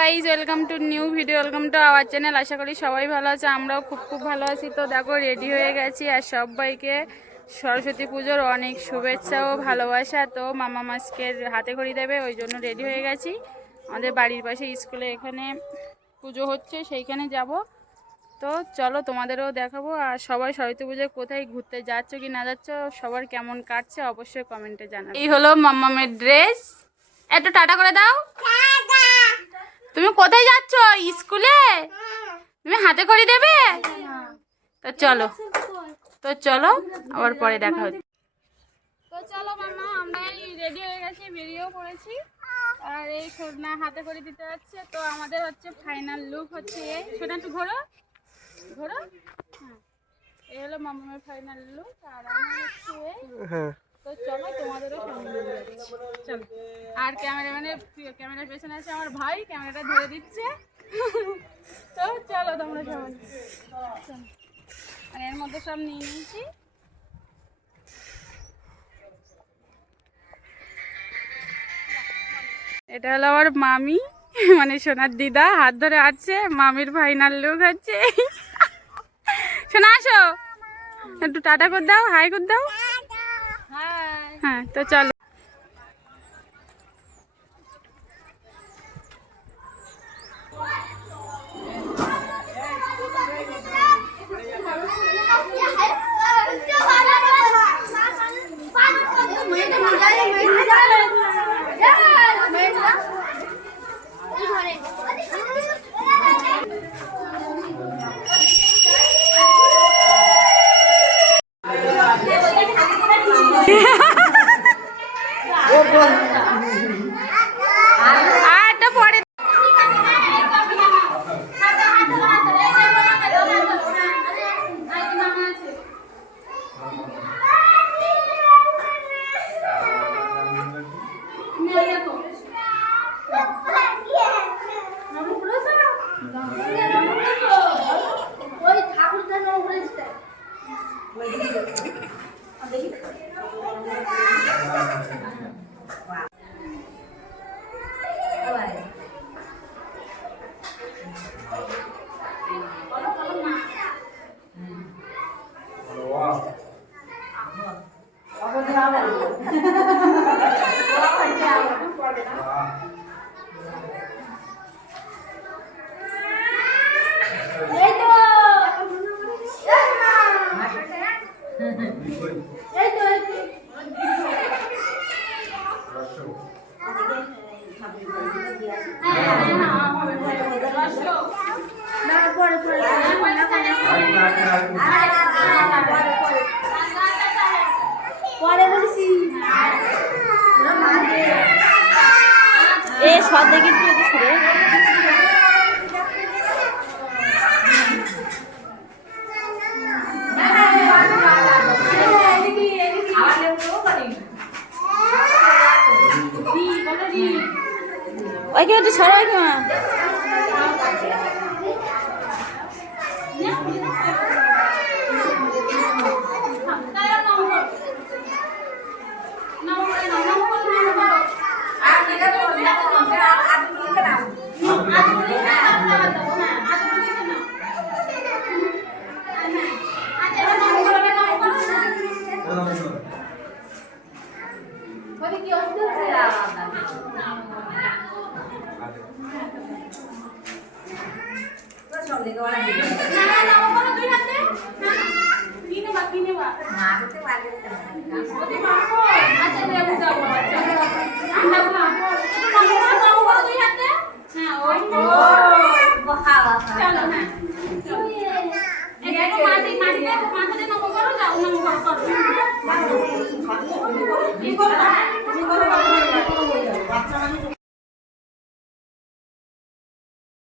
Guys, welcome to new video, welcome to our channel. আশা করি সবাই ভালো আছে, আমরাও খুব ভালো আছি। তো দেখো রেডি হয়ে গেছি, আর সবাইকে সরস্বতী পুজোর অনেক শুভেচ্ছা ও ভালোবাসা। তো মামা মাস্কের হাতে খড়ি দেবে, ওই জন্য রেডি হয়ে গেছি। আমাদের বাড়ির পাশে স্কুলে এখানে পুজো হচ্ছে, সেইখানে যাব। তো চলো তোমাদেরও দেখাবো। আর সবাই সরস্বতী পুজোয় কোথায় ঘুরতে যাচ্ছ কি না যাচ্ছ, সবার কেমন কাটছে অবশ্যই কমেন্টে জানাবে। এই হলো মাম্মামের ড্রেস, একটু টাটা করে দাও। তুমি কোথায় যাচ্ছ? স্কুলে? তুমি হাতে খড়ি দেবে? তো চলো আবার পরে দেখা হচ্ছে। তো চলো মামা, আমরা রেডি হয়ে গেছি, বেরিয়েও পড়েছি। আর এই সোনা হাতে করে দিতে যাচ্ছে। তো আমাদের হচ্ছে ফাইনাল লুক হচ্ছে এই। সোনা একটু ঘোরো ঘোরো। হ্যাঁ, এই হলো মামামের ফাইনাল লুক। আর আমার হচ্ছে এই। তো চলো তোমাদেরও সামনে নিয়ে যাচ্ছি, চলো। আর ক্যামেরার পেছনে আছে আমার ভাই, ক্যামেরাটা ধরে দিচ্ছে। তো চলো তোমরা সবাই। আর এর মধ্যে সব নিয়ে নিয়েছি। এটা হলো আমার মামি, মানে সোনার দিদা, হাত ধরে আসছে। মামির ফাইনাল লুক হচ্ছে। সোনা আসো, একটু টাটা করে দাও, হাই করে দাও। হ্যাঁ, তো চলো। সব দেখে ওইকে একটু ছড়াই না।